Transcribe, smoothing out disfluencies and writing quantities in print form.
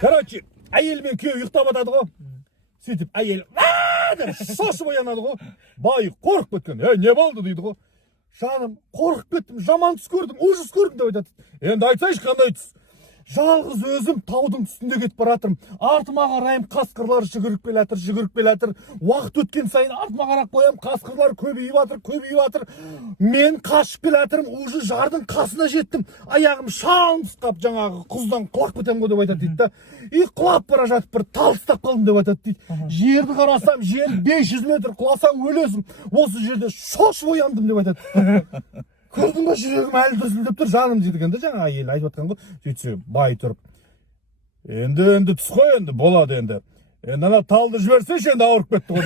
Короче, әйел мен күйеу ұйықтап жатады ғой. Сөйтіп әйел деп шошып оянады ғой. Бай қорқып кеткен. Не болды дейді ғой. Жаным, қорқып кеттім, жаман түс көрдім, ужас көрдім деп айтады. Енді айтсайшы, қандай түс? Жалғыз өзім таудың үстінде кетіп бара жатырмын. Артыма қараймын, қасқырлар жүгіріп келатыр. Уақыт өткен сайын артыма қарап қоямын, қасқырлар көбейіп жатыр. Мен қашып келатырмын, уже жардың қасына жеттім. Аяғым шалым қап жаңағы құздан құлап кетемін ғой деп айтады дейді да. И құлап бара жатып бір тал ұстап қалдым деп айтады дейді. Жерді қарасам, жер 500 метр, құласаң өлесің. Осы жерде шошып ояндым деп айтады. Көрдің ба, жүрегім әлі дүрсілдеп тұр, жаным дейді екен де, жаңа әйел айтып жатқан ғой. Сөйтсе бай тұрып, енді түс қой, енді болады енді. Енді ана талды жіберсейші, енді ауырып кетті ғой.